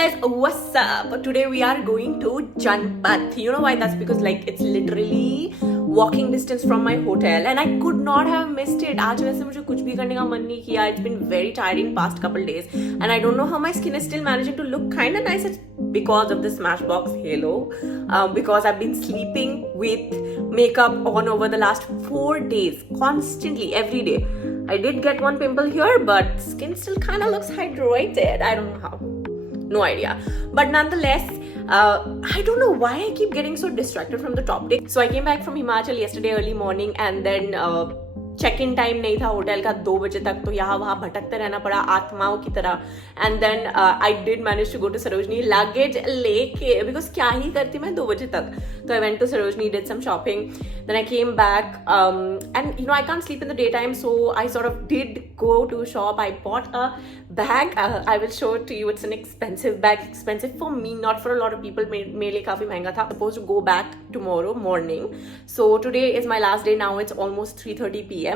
guys, what's up? Today we are going to Janpath. You know why? That's because like it's literally walking distance from my hotel and I could not have missed it. आज वैसे मुझे कुछ भी करने का मन नहीं किया. It's been very tiring past couple days and I don't know how my skin is still managing to look kind of nice. It's because of the Smashbox halo. Because I've been sleeping with makeup on over the last 4 days constantly every day. I did get one pimple here, but skin still kind of looks hydrated. I don't know how. No idea. But nonetheless, I don't know why I keep getting so distracted from the topic. So I came back from Himachal yesterday early morning and then check in time नहीं था hotel का 2 बजे तक, तो यहाँ वहाँ भटकते रहना पड़ा आत्माओं की तरह. And then I did manage to go to Sarojini luggage लेके, बिकॉज क्या ही करती मैं 2 बजे तक. तो I went to Sarojini, did some shopping, then I came back and you know I can't sleep in the day time, so I sort of did go to shop. I bought a bag. I will show to you. It's an expensive bag, expensive for me, not for a lot of people. मेरे लिए काफी महंगा था. Suppose to go back tomorrow morning, so today is my last day. Now it's almost 3:30 PM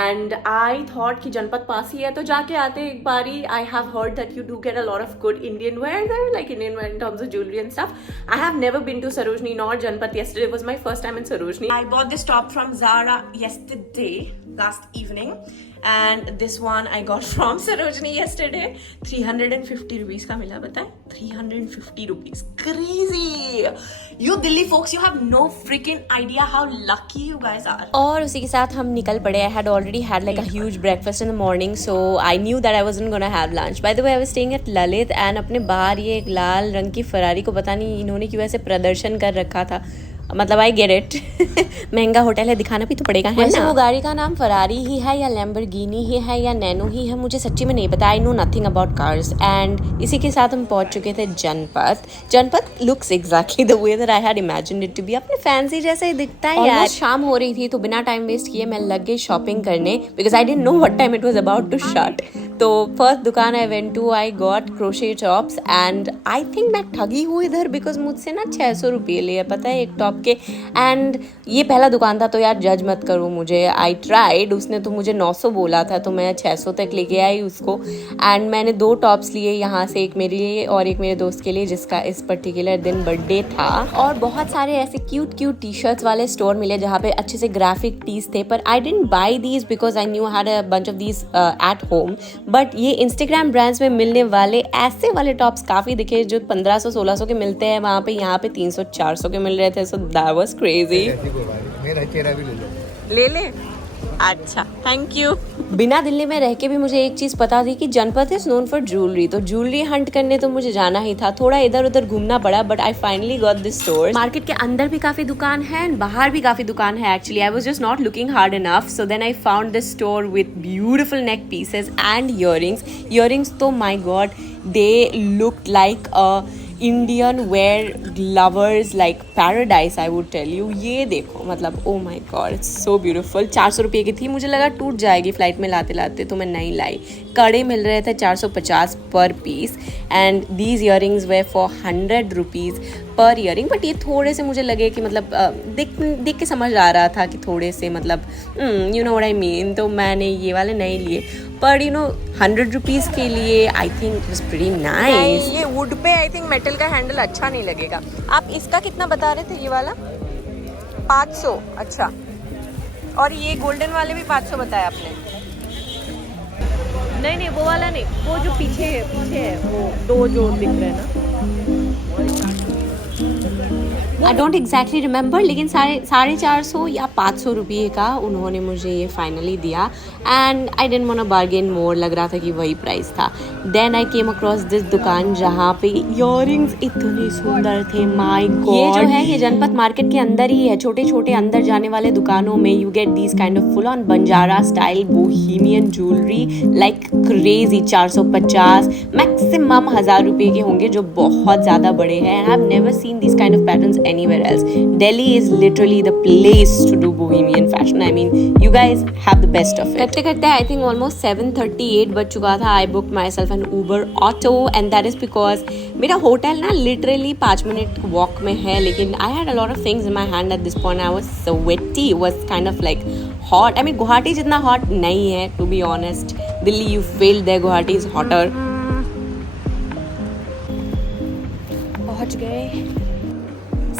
and I thought कि जनपद पास ही है तो जाके आते एक बारी. I have heard that you do get a lot of good Indian wear there, like Indian wear in terms of jewelry and stuff. I have never been to Sarojini nor Janpad. Yesterday was my first time in Sarojini. I bought this top from Zara yesterday, last evening, and this one I got from Sarojini yesterday. 350 rupees का मिला, बताए 350 rupees. Crazy! You Delhi folks, you have no freaking idea how lucky you guys are. और उसी के साथ हम निकल पड़े. I had already had like a huge breakfast in the morning, so I knew that I wasn't gonna have lunch. By the way, I was staying at Lalit and अपने बाहर ये एक लाल रंग की फरारी को पता नहीं इन्होंने क्यों ऐसे प्रदर्शन कर रखा था. मतलब आई गेट इट, महंगा होटल है, दिखाना भी तो पड़ेगा, है ना. वो गाड़ी का नाम फरारी ही है या लैम्बोर्गिनी ही है या नैनो ही है, मुझे सच्ची में नहीं पता. I know nothing about cars. And इसी के साथ हम पहुंच चुके थे Janpath. Janpath looks exactly the way that I had imagined it to be. अपने फैंसी जैसा ही दिखता है यार. शाम हो रही थी तो बिना टाइम वेस्ट किए मैं लग गई शॉपिंग करने, because I didn't know what time it was about to shut. तो फर्स्ट दुकान I went to, I got crochet tops and I think मैं ठगी हूँ इधर, बिकॉज मुझसे ना 600 रुपये लिए, पता है, एक टॉप के. एंड ये पहला दुकान था तो यार जज मत करो मुझे. आई ट्राइड, उसने तो मुझे 900 बोला था तो मैं 600 तक लेके आई उसको. एंड मैंने 2 टॉप्स लिए यहाँ से, एक मेरे लिए और एक मेरे दोस्त के लिए जिसका इस पर्टिकुलर दिन बर्थडे था. और बहुत सारे ऐसे क्यूट क्यूट टी शर्ट्स वाले स्टोर मिले जहाँ पे अच्छे से ग्राफिक टीज थे. पर I didn't by these because I knew had a bunch of these at home. But ये इंस्टाग्राम ब्रांड्स में मिलने वाले ऐसे वाले टॉप्स काफ़ी दिखे जो 1500-1600 के मिलते हैं वहाँ पे, यहाँ पे 300-400 के मिल रहे थे. So that was crazy. मेरा चेहरा भी ले ले. अच्छा, थैंक यू. बिना दिल्ली में रह के भी मुझे एक चीज़ पता थी कि जनपद इज नोन फॉर ज्वेलरी, तो ज्वेलरी हंट करने तो मुझे जाना ही था. थोड़ा इधर उधर घूमना पड़ा but I finally got this store. Market के अंदर भी काफ़ी दुकान है एंड बाहर भी काफ़ी दुकान है. Actually I was just not looking hard enough, so then I found this store with beautiful neck pieces and earrings तो my god, they looked like a Indian wear lovers like paradise, I would tell you. ये देखो, मतलब oh my god, it's so beautiful. 400 रुपये की थी, मुझे लगा टूट जाएगी फ्लाइट में लाते लाते, तो मैं नहीं लाई. कड़े मिल रहे थे 450 पर piece and these earrings were for 100 rupees पर ईयरिंग. बट ये थोड़े से मुझे लगे कि मतलब देख के समझ आ रहा था कि थोड़े से मतलब you know what I mean, तो मैंने ये वाले नहीं लिए. पर यू नो 100 रुपीज़ के लिए I think it was pretty nice. ये वुड पे आई थिंक मेटल का हैंडल अच्छा नहीं लगेगा. आप इसका कितना बता रहे थे? ये वाला 500. अच्छा, और ये गोल्डन वाले भी 500 बताया आपने? नहीं वो वाला नहीं, वो जो पीछे है वो 2 जो दिख रहे हैं ना. आई डोंट एग्जैक्टली रिमेंबर, लेकिन 450 या 500 रुपये का उन्होंने मुझे ये फाइनली दिया. And I didn't want to bargain more, लग रहा था कि वही प्राइस था. Then I came across this दुकान जहाँ पे ईयरिंग्स इतने सुंदर थे. माय गॉड, ये जो है ये जनपद मार्केट के अंदर ही है. छोटे छोटे अंदर जाने वाले दुकानों में you get these kind of full on Banjara style Bohemian jewellery like crazy. 450 maximum 1000 रुपये के होंगे जो बहुत ज़्यादा बड़े हैं. And I have never seen this kind of patterns anywhere else. Delhi is literally the place to do bohemian fashion. I mean, you guys have the best of it. करते करते I think almost 7:38 बज चुका था. I booked myself an Uber auto and that is because मेरा hotel ना literally 5 minute walk में है. लेकिन I had a lot of things in my hand at this point. I was sweaty. It was kind of like hot. I mean, Guwahati जितना hot नहीं है to be honest. Delhi, you failed there. Guwahati is hotter. पहुंच गए।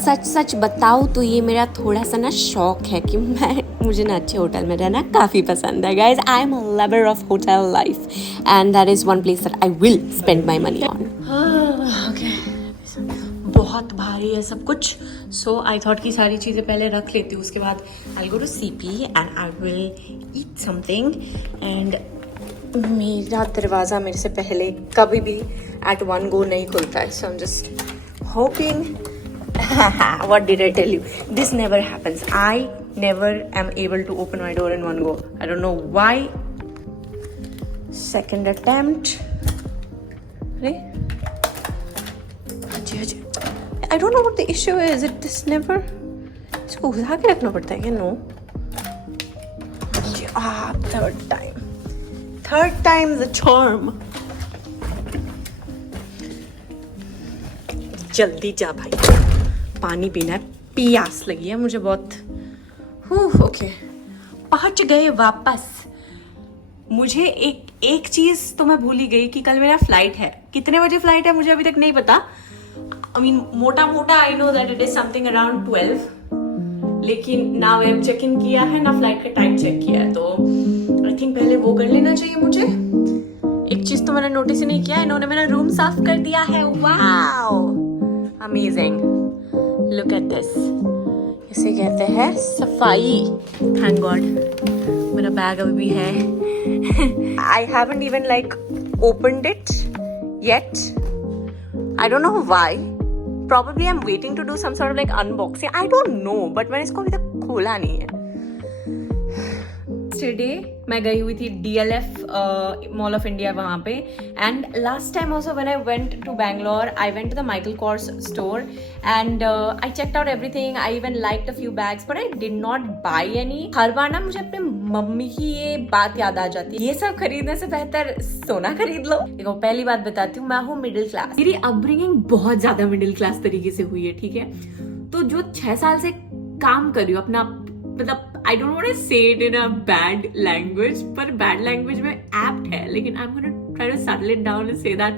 सच सच बताऊँ तो ये मेरा थोड़ा सा ना शौक है कि मुझे ना अच्छे होटल में रहना काफ़ी पसंद है। Guys, I am a lover of hotel life and that is one place that I will spend my money on. बहुत भारी है सब कुछ, सो आई थॉट कि सारी चीज़ें पहले रख लेती हूँ, उसके बाद I go to CP and I will eat something. And मेरा दरवाज़ा मेरे से पहले कभी भी एट वन गो नहीं खुलता है, so I am just hoping. What did I tell you? This never happens. I never am able to open my door in one go. I don't know why. Second attempt. I don't know what the issue is. It this never. इसको घुसा के रखना पड़ता है क्या? No. Third time. Third time the charm. जल्दी जा भाई, पानी पीना है, प्यास लगी है मुझे बहुत। ओके, पहुंच गए वापस। मुझे एक चीज तो मैं भूल ही गई कि कल मेरा फ्लाइट है। कितने बजे फ्लाइट है मुझे अभी तक नहीं पता। आई मीन मोटा I know that it is something around 12, लेकिन ना वेब चेक इन किया है ना फ्लाइट का टाइम चेक किया है, तो आई थिंक पहले वो कर लेना चाहिए मुझे। एक चीज तो मैंने नोटिस ही नहीं किया, इन्होंने मेरा रूम साफ कर दिया है। Wow, amazing, look at this. इसे कहते हैं सफाई। थैंक गॉड मेरा बैग अभी भी है। I haven't even like opened it yet. I don't know why, probably I'm waiting to do some sort of like unboxing. I don't know, but मैंने इसको अभी तक खोला नहीं है। Yesterday मैं गई हुई थी DLF मॉल ऑफ इंडिया वहाँ पे, and last time also when I went to Bangalore I went to the Michael Kors store and I checked out everything. I even liked a few bags but I did not buy any. हर बार ना मुझे अपने mummy की ये बात याद आ जाती है, ये सब खरीदने से बेहतर सोना खरीद लो। देखो, पहली बात बताती हूँ, मैं हूँ मिडिल क्लास। मेरी अपब्रिंगिंग बहुत ज्यादा मिडिल क्लास तरीके से हुई है, ठीक है। तो जो 6 साल से काम कर रही हूँ अपना, मतलब I don't want to say it in a bad language, पर bad language में apt है, लेकिन I'm gonna try to settle it down and say that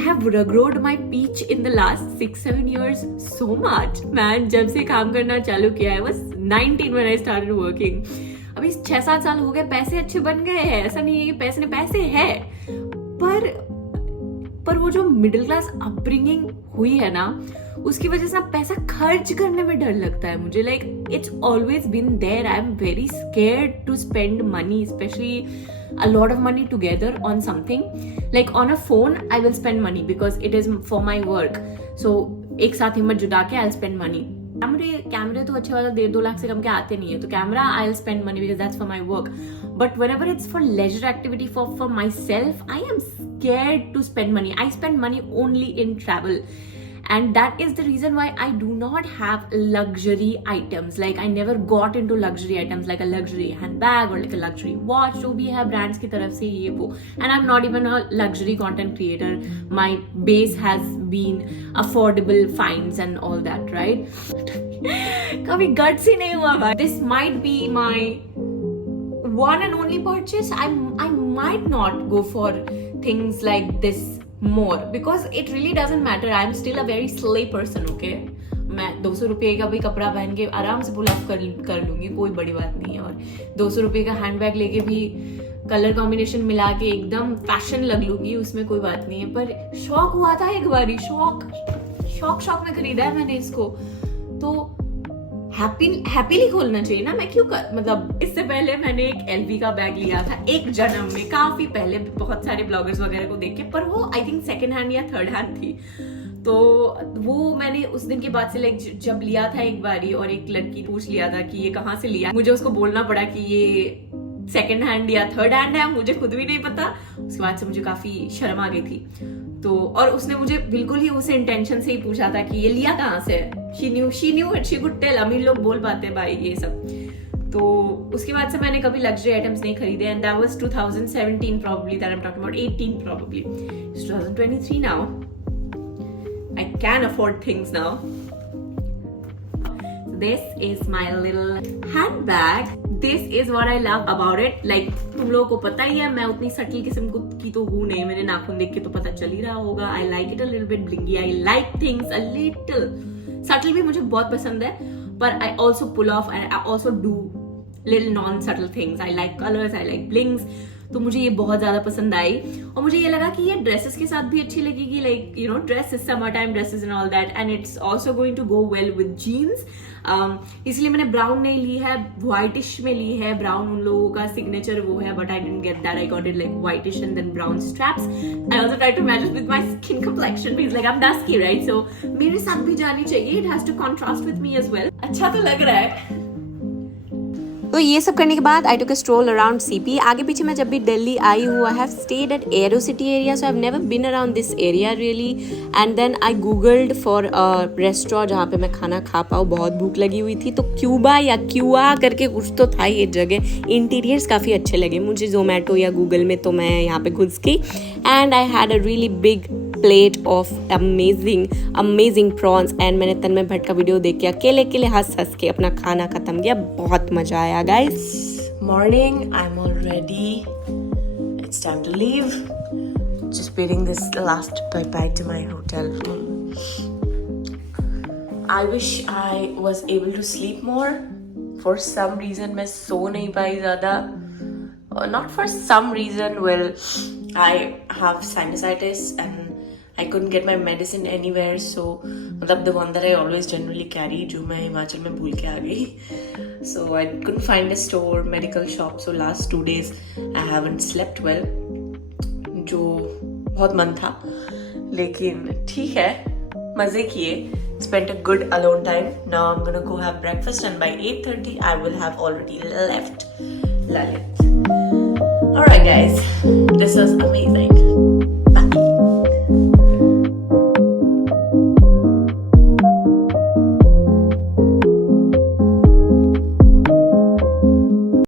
I have regrowed my peach in the last 6-7 years so much. मैं जब से काम करना चालू किया, I was 19 when I started working. अभी 6-7 साल हो गए, पैसे अच्छे बन गए हैं, ऐसा नहीं है कि पैसे है, पर वो जो मिडिल क्लास अपब्रिंगिंग हुई है ना, उसकी वजह से पैसा खर्च करने में डर लगता है मुझे। Like it's always been there. I am very scared to spend money, especially a lot of money together on something. Like on a phone I will spend money because it is for my work, so एक साथ हिम्मत जुटा के I'll spend money. कैमरे तो अच्छे वाला 1.5-2 लाख से कम के आते नहीं है, तो camera I'll spend money because that's for my work. But whenever it's for leisure activity for myself, I am scared to spend money. I spend money only in travel. And that is the reason why I do not have luxury items. Like I never got into luxury items like a luxury handbag or like a luxury watch जो भी है brands की तरफ से ये वो. And I'm not even a luxury content creator. My base has been affordable finds and all that, right? कभी guts ही नहीं हुआ भाई. This might be my one and only purchase. I might not go for things like this more because it really doesn't matter. I'm still a very slay person, okay? मैं 200 रुपये का भी कपड़ा पहन के आराम से पुल अप कर लूंगी, कोई बड़ी बात नहीं है। और 200 रुपये का हैंडबैग लेके भी कलर कॉम्बिनेशन मिला के एकदम फैशन लग लूंगी, उसमें कोई बात नहीं है। पर शौक हुआ था एक बारी, शौक में खरीदा है मैंने इसको, तो हैप्पीली खोलना चाहिए ना। मैं क्यों मतलब इससे पहले मैंने एक LV का बैग लिया था एक जन्म में, काफी पहले, बहुत सारे ब्लॉगर्स वगैरह को देख के, पर वो आई थिंक सेकंड हैंड या थर्ड हैंड थी। तो वो मैंने उस दिन के बाद से लाइक जब लिया था एक बारी, और एक लड़की पूछ लिया था कि ये कहाँ से लिया, मुझे उसको बोलना पड़ा कि ये सेकंड हैंड या थर्ड हैंड है, मुझे खुद भी नहीं पता। उसके बाद से मुझे काफी शर्म आ गई थी। तो और उसने मुझे बिल्कुल ही उस इंटेंशन से ही पूछा था कि ये लिया कहाँ से। She knew she could tell. अमीर लोग बोल पाते हैं भाई ये सब। तो उसके बाद से मैंने कभी लग्जरी आइटम्स नहीं खरीदे, and that was 2017 probably that I'm talking about, 18 probably. It's 2023 now. I can afford things now. This is my little handbag. This is what I love about it. Like तुम लोगों को पता ही है मैं उतनी subtle किस्म की तो हूँ नहीं, मेरे नाखून देख के तो पता चल ही रहा होगा. I like it a little bit blingy. I like things a little subtle भी मुझे बहुत पसंद है, पर I also pull off and I also do little non subtle things. I like colours, I like blings. तो मुझे ये बहुत ज्यादा पसंद आई और मुझे ये लगा कि ये ड्रेसेस के साथ भी अच्छी लगेगी. Like you know dress is summer time dresses and all that and it's also going to go well with jeans. इसलिए मैंने ब्राउन नहीं ली है, व्हाइटिश में ली है. ब्राउन उन लोगों का सिग्नेचर वो है, but I didn't get that. I got it like whitish and then brown straps. I also try to match it with my skin complexion because like I am dusky right, so मेरे साथ भी जानी चाहिए. It has to contrast with me as well. अच्छा तो लग रहा है. तो ये सब करने के बाद I took a stroll around CP. आगे पीछे मैं जब भी दिल्ली आई हूँ I have stayed at Aerocity area, so I have never been around this area really. And then I googled for a restaurant जहाँ पे मैं खाना खा पाऊँ. बहुत भूख लगी हुई थी, तो क्यूबा या क्यूआ करके कुछ तो था ये जगह. इंटीरियर्स काफ़ी अच्छे लगे मुझे जोमेटो या गूगल में, तो मैं यहाँ पे घुस गई. And I had a really big plate of amazing prawns. And मैंने तन्मय भट्ट का वीडियो देख के अकेले हंस के अपना खाना खत्म किया. बहुत मजा आया guys. Morning, I'm all ready. It's time to leave. Just waiting this last bye to my hotel room. I wish I was able to sleep more. For some reason मैं सो नहीं पाई ज़्यादा. Not for some reason. Well, I have sinusitis and I couldn't get my medicine anywhere. So मतलब the one that I always generally carry, जो मैं हिमाचल में भूल के आ गई. So I couldn't find a store, medical shop. So last 2 days I haven't slept well. जो बहुत मन था, लेकिन ठीक है, मजे किए. Spent a good alone time. Now I'm gonna go have breakfast and by 8:30 I will have already left Lalit. Alright guys, this was amazing.